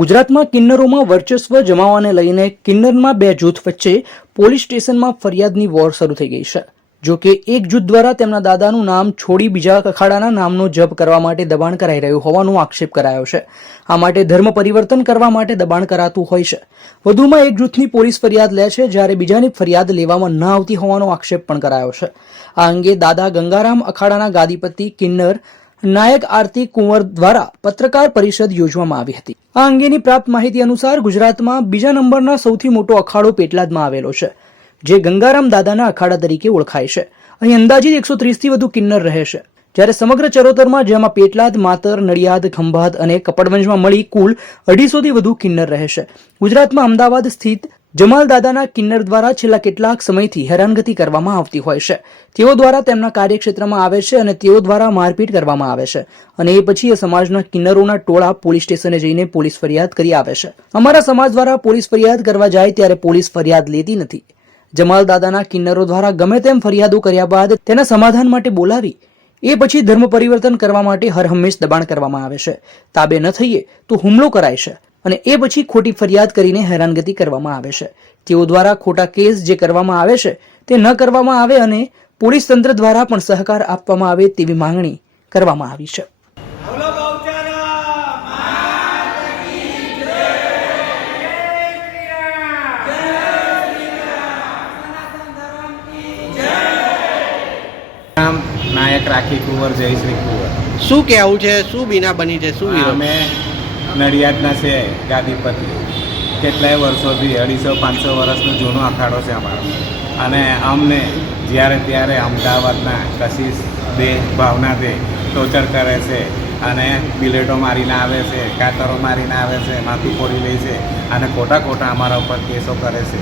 ગુજરાતમાં કિન્નરોમાં વર્ચસ્વ જમાવાને લઈને કિન્નરમાં બે જૂથ વચ્ચે પોલીસ સ્ટેશનમાં ફરિયાદની વોર શરૂ થઈ ગઈ છે. જો કે એક જૂથ દ્વારા તેમના દાદાનું નામ છોડી બીજા અખાડાના નામનો જપ કરવા માટે દબાણ કરાઈ રહ્યું હોવાનો આક્ષેપ કરાયો છે. આ માટે ધર્મ પરિવર્તન કરવા માટે દબાણ કરાતું હોય છે. વધુમાં એક જૂથની પોલીસ ફરિયાદ લે છે, જ્યારે બીજાની ફરિયાદ લેવામાં ન આવતી હોવાનો આક્ષેપ પણ કરાયો છે. આ અંગે દાદા ગંગારામ અખાડાના ગાદીપતિ કિન્નર, નાયક આરતી કુંવર દ્વારા પત્રકાર પરિષદ યોજવામાં આવી હતી. આ અંગેની પ્રાપ્ત માહિતી અનુસાર ગુજરાતમાં બીજા નંબરના સૌથી મોટો અખાડો પેટલાદમાં આવેલો છે, જે ગંગારામ દાદાના અખાડા તરીકે ઓળખાય છે. અહીં અંદાજિત એકસો ત્રીસથી વધુ કિન્નર રહે છે. જ્યારે સમગ્ર ચરોતરમાં, જેમાં પેટલાદ, માતર, નડિયાદ, ખંભાત અને કપડવંજમાં મળી કુલ અઢીસોથી વધુ કિન્નર રહે છે. ગુજરાતમાં અમદાવાદ સ્થિત જમાલ દાદાના કિન્નર દ્વારા છેલ્લા કેટલાક સમયથી હેરાનગતિ કરવામાં આવતી હોય છે. તેઓ દ્વારા તેમના કાર્યક્ષેત્રમાં આવે છે અને તેઓ દ્વારા મારપીટ કરવામાં આવે છે. અને એ પછી એ સમાજના કિન્નરોના ટોળા પોલીસ સ્ટેશને જઈને પોલીસ ફરિયાદ કરી આવે છે. અમારા સમાજ દ્વારા પોલીસ ફરિયાદ કરવા જાય ત્યારે પોલીસ ફરિયાદ લેતી નથી. જમાલ દાદાના કિન્નરો દ્વારા ગમે તેમ ફરિયાદો કર્યા બાદ તેના સમાધાન માટે બોલાવી, એ પછી ધર્મ પરિવર્તન કરવા માટે હર હંમેશ દબાણ કરવામાં આવે છે. તાબે ન થઈએ તો હુમલો કરાય છે. અને એ પછી ખોટી ફરિયાદ કરીને હેરાનગતિ કરવામાં આવે છે. તેઓ દ્વારા ખોટા કેસ જે કરવામાં આવે છે તે ન કરવામાં આવે અને પોલીસ તંત્ર દ્વારા પણ સહકાર આપવામાં આવે તેવી માંગણી કરવામાં આવી છે. નાયક રાખી કુંવર જયશ્રી કુંવર. શું કહેવું છે? શું બીના બની છે? શું અમે નડિયાદના છે ગાદીપતિ કેટલાય વર્ષોથી અઢીસો, પાંચસો વર્ષનો જૂનો અખાડો છે અમારો. અને અમને જ્યારે ત્યારે અમદાવાદના કશિશ દેહ ભાવના દે ટોર્ચર કરે છે અને બિલેટો મારીને આવે છે, કાતરો મારીને આવે છે, માથું ફોડી લે છે અને ખોટા ખોટા અમારા ઉપર કેસો કરે છે.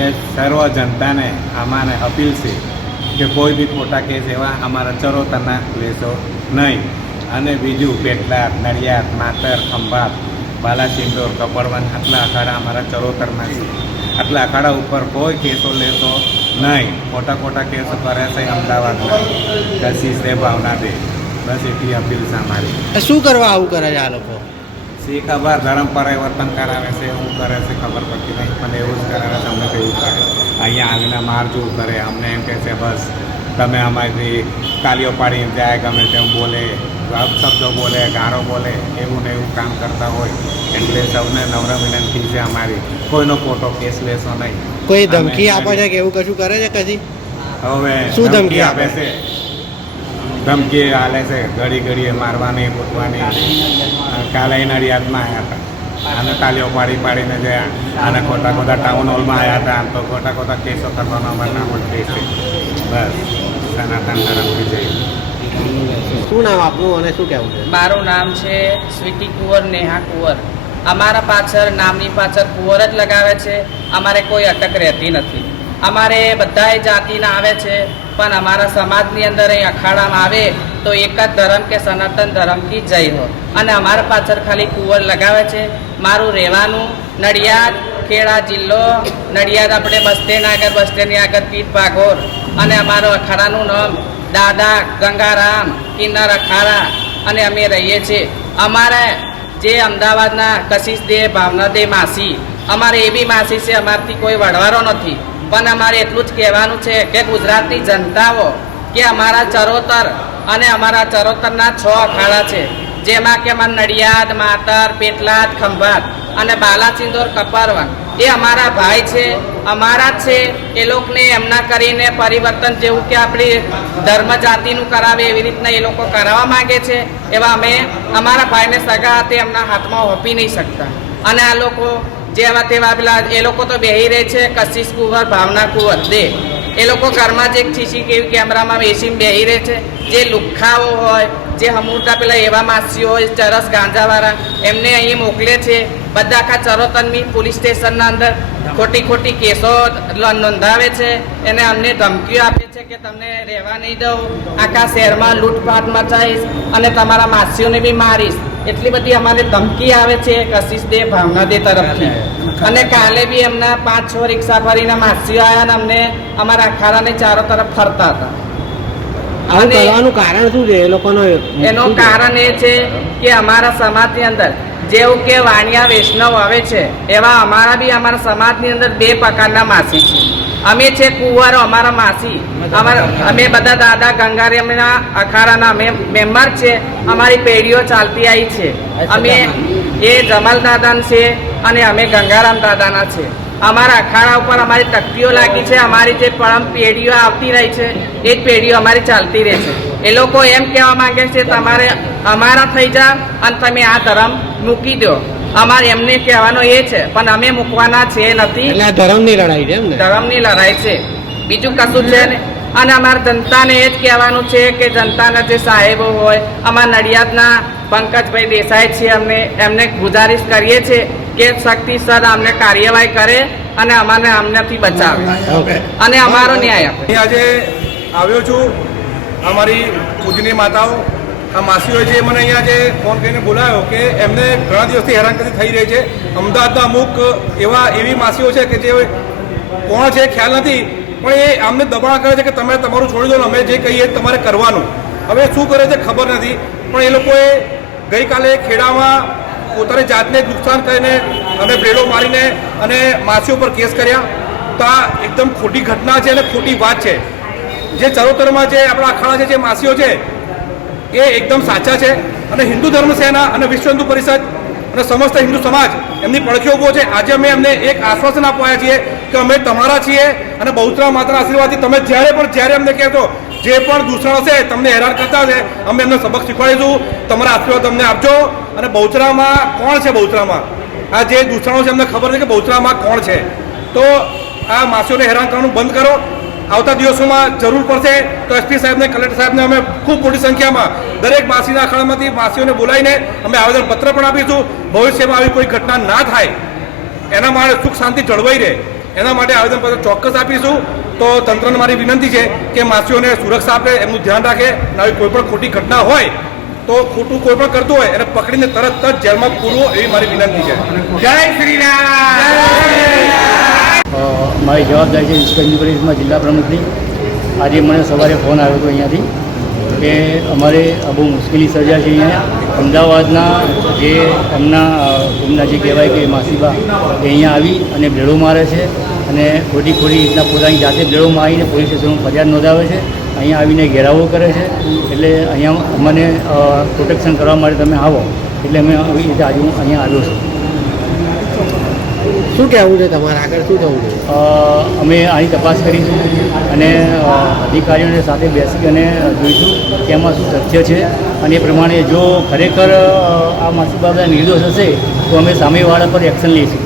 એ સર્વ જનતાને અમાને અપીલ છે કે કોઈ બી ખોટા કેસ એવા અમારા ચરોતરના લેશો નહીં. અને બીજું પેટલાદ નડિયાદ માતર ખંભાત બાલાસિંદોર કપડવન આટલા અખાડા અમારા ચરોતરમાં છે. આટલા અખાડા ઉપર કોઈ કેસો લેતો નહીં. ખોટા ખોટા કેસો કરે છે અમદાવાદમાં કશિશ દે ભાવના દે બસ એટલી અપીલ છે અમારી. શું કરવા આવું કરે છે આ લોકો? શી ખબર ધર્મ પરિવર્તન કરાવે છે શું કરે છે ખબર પડતી નહીં પણ એવું જ કરાવે છે અમને એવું કરે. અહીંયા આવીને જોવું કરે અમને એમ કહે છે બસ તમે અમારી તાલીઓ પાડીને જાય ગમે તેમ બોલે. શબ્દો બોલે ગારો બોલે એવું ને એવું કામ કરતા હોય એટલે સૌને નમ્ર વિનંતી છે અમારી. કોઈનો ખોટો કેસ લેશો નહીં. કોઈ ધમકી આપે છે કે એવું કશું કરે છે કદી હવે શું ધમકી આપે? છે? ધમકી હાલે છે ઘડી ઘડીએ મારવાની કૂટવાની કાલે નડિયાદમાં આવ્યા હતા. અને તાલીઓ પાડી પાડીને ગયા અને ખોટા ખોટા ટાઉન હોલમાં આવ્યા હતા આમ તો ખોટા ખોટા કેસો કરવાનો અમારે નામ જ છે બસ સનાતન ધર્મથી જઈ શું નામ આપનું અને શું કહેવું છે? મારું નામ છે સ્વીટી કુંવર, નેહા કુંવર. અમારા પાછળ, નામની પાછળ કુંવર જ લગાવે છે. અમારે કોઈ અટક રહેતી નથી. અમારે બધાય જાતિના આવે છે, પણ અમારા સમાજની અંદર અહીં અખાડામાં આવે તો એક જ ધર્મ કે સનાતન ધર્મથી જય હો. અને અમારા પાછળ ખાલી કુંવર લગાવે છે. મારું રહેવાનું નડિયાદ, ખેડા જિલ્લો. નડિયાદ આપણે બસ સ્ટેન્ડ આગળ, બસ સ્ટેન્ડની આગળ પીઠ ભાગોર. અને અમારો અખાડાનું નામ દાદા, ગંગારામ, કિન્નર, અખાડા અને અમે રહીએ છીએ. અમારે જે અમદાવાદના કશિશ દે, ભાવના દે માસી, અમારે એ બી માસી છે, અમારથી કોઈ વડવારો નથી. પણ અમારે એટલું જ કહેવાનું છે કે ગુજરાતની જનતાઓ કે અમારા ચરોતર અને અમારા ચરોતરના છ અખાડા છે, જેમાં કે અમારા નડિયાદ, માતર, પેટલાદ, ખંભાત અને બાલાચિંદોર કપારવન. એ અમારા ભાઈ છે, અમારા છે. એ લોકોને એમના કરીને પરિવર્તન જેવું કે આપણી ધર્મ જાતિનું કરાવે એવી રીતના એ લોકો કરાવવા માગે છે. એવા અમે અમારા ભાઈને સગા હાથે એમના હાથમાં હોપી નહીં શકતા. અને આ લોકો જેવા તેવા પેલા, એ લોકો તો બેહી રહે છે, કશિશ કુંવર, ભાવના કુંવર, દે. એ લોકો ઘરમાં જ એક સીસી કેવી કેમેરામાં બેસીને બેહી રહે છે. જે લુખ્ખાઓ હોય, જે હમુરતા પેલા એવા માસીઓ હોય, ચરસ ગાંજાવાળા, એમને અહીં મોકલે છે. બધા આખા ચરોતનમી પોલીસ સ્ટેશનના અંદર ખોટી ખોટી કેસો નોંધાવે છે. એને અમને ધમકીઓ આપે છે કે તમને રહેવા નહીં દઉં. આખા શહેરમાં લૂંટફાટ મચાવીશ અને તમારા માસીઓને બી મારીશ. એટલી બધી અમારે ધમકી આવે છે કશિશ દે ભાવના દે તરફથી. અને કાલે બી એમના પાંચ છ રિક્ષા ફરીને માસીઓ આવ્યા અને અમને અમારા અખાડાને ચારો તરફ ફરતા હતા. આવું કરવાનું કારણ શું છે? એ લોકોનો એનું કારણ એ છે કે અમારા સમાજની અંદર જેવું કે વાણિયા વૈષ્ણવ આવે છે એવા અમારા બી અમારા સમાજની અંદર બે પ્રકારના માસી છે. અમે છે કુંવરો અમારા માસી. અમારા અમે બધા દાદા ગંગારામના અખાડાના મેમ્બર છે. અમારી પેઢીઓ ચાલતી આવી છે. અમે એ જમાલ દાદાન છે અને અમે ગંગારામ દાદાના છે. અમારા અખાડા ઉપર અમારી તકતીઓ લાગી છે અમારી જે પરમ પેઢીઓ આવતી રહી છે એ જ પેઢીઓ અમારી ચાલતી રહે છે. એ લોકો એમ કહેવા માંગે છે તમારે અમારા થઈ જા અને તમે આ ધર્મ મૂકી દો. અમારે એમને કહેવાનો એ છે પણ અમે મૂકવાના છે નથી. ધર્મની લડાઈ છે ધર્મની લડાઈ છે. બીજું કશું છે ને. અને અમારા જનતાને એ જ કહેવાનું છે કે જનતાના જે સાહેબો હોય અમારા નડિયાદના પંકજભાઈ દેસાઈ છે અમને એમને ગુજારિશ કરીએ છીએ. કે શક્તિસર અમને કાર્યવાહી કરે અને અમારે અમનેથી બચાવે. અને અમારો ન્યાય આપે. આજે આવ્યો છું અમારી પૂજની માતાઓ. આ માસીઓ જે મને અહીંયા જે ફોન કરીને બોલાવ્યો કે એમને ઘણા દિવસથી હેરાનગતિ થઈ રહી છે. અમદાવાદના અમુક એવા એવી માસીઓ છે કે જે કોણ છે ખ્યાલ નથી પણ એ અમને દબાણ કરે છે કે તમે તમારું છોડી દો ને અમે જે કહીએ તમારે કરવાનું. હવે શું કરે છે ખબર નથી પણ એ લોકોએ ગઈકાલે ખેડામાં પોતાની જાતને નુકસાન કરીને અમે બ્રેડો મારીને અને માસીઓ પર કેસ કર્યા. તો આ એકદમ ખોટી ઘટના છે અને ખોટી વાત છે. જે ચરોતરમાં જે આપણા અખાડા છે, જે માસીઓ છે, એ એકદમ સાચા છે. અને હિન્દુ ધર્મ સેના અને વિશ્વ હિન્દુ પરિષદ અને સમસ્ત હિન્દુ સમાજ એમની પડખે ઊભો છે. આજે અમે એમને એક આશ્વાસન આપવા છીએ કે અમે તમારા છીએ અને બહુતરા માતાના આશીર્વાદથી તમે જ્યારે પણ જ્યારે અમને કહેતો જે પણ દૂષણ હશે તમને હેરાન કરતા હશે, અમે એમને સબક શીખવાડીશું. તમારા આશીર્વાદ અમને આપજો. અને બહુચરામાં કોણ છે બહુચરામાં? આ જે દૂષણો છે, અમને ખબર છે કે બહુચરામાં કોણ છે. તો આ માસીઓને હેરાન કરવાનું બંધ કરો. આવતા દિવસોમાં જરૂર પડશે તો એસપી સાહેબને, કલેક્ટર સાહેબને અમે ખૂબ મોટી સંખ્યામાં, દરેક માસીના અખાડામાંથી માસીઓને બોલાવીને અમે આવેદનપત્ર પણ આપીશું. ભવિષ્યમાં આવી કોઈ ઘટના ના થાય, એના માટે સુખ શાંતિ જળવાઈ રહે. એના માટે આવેદનપત્ર ચોક્કસ આપીશું. તો તંત્રને મારી વિનંતી છે કે માસીઓને સુરક્ષા આપે એમનું ધ્યાન રાખે અને આવી કોઈ પણ ખોટી ઘટના હોય તો ખોટું કોઈ પણ કરતું હોય એને પકડીને તરત જ જેલમાં પૂરવો એવી મારી વિનંતી છે. જય શ્રી રામ મારી જવાબદારી છે વિશ્વ જિલ્લા પ્રમુખની. આજે મને સવારે ફોન આવ્યો હતો અહીંયાથી કે અમારે બહુ મુશ્કેલી સર્જા છે અહીંયા. અમદાવાદના જે એમના એમના જે કહેવાય કે માસીબા એ અહીંયા આવી અને ભેળો મારે છે. અને ખોટી ખોટી રીતના પોતાની જાતે બેડોમાં આવીને પોલીસ સ્ટેશનમાં ફરિયાદ નોંધાવે છે. અહીંયા આવીને ઘેરાવો કરે છે. એટલે અહીંયા અમને પ્રોટેક્શન કરવા માટે તમે આવો. એટલે અમે આવી રીતે આજે હું અહીંયા આવ્યો છું. શું કહેવું છે તમારે? આગળ શું થવું છે? અમે આની તપાસ કરીશું અને અધિકારીઓને સાથે બેસી અને જોઈશું કે એમાં શું તથ્ય છે. અને એ પ્રમાણે જો ખરેખર આ માસી બાબા નિર્દોષ હશે તો અમે સામેવાળા પર એક્શન લઈશું.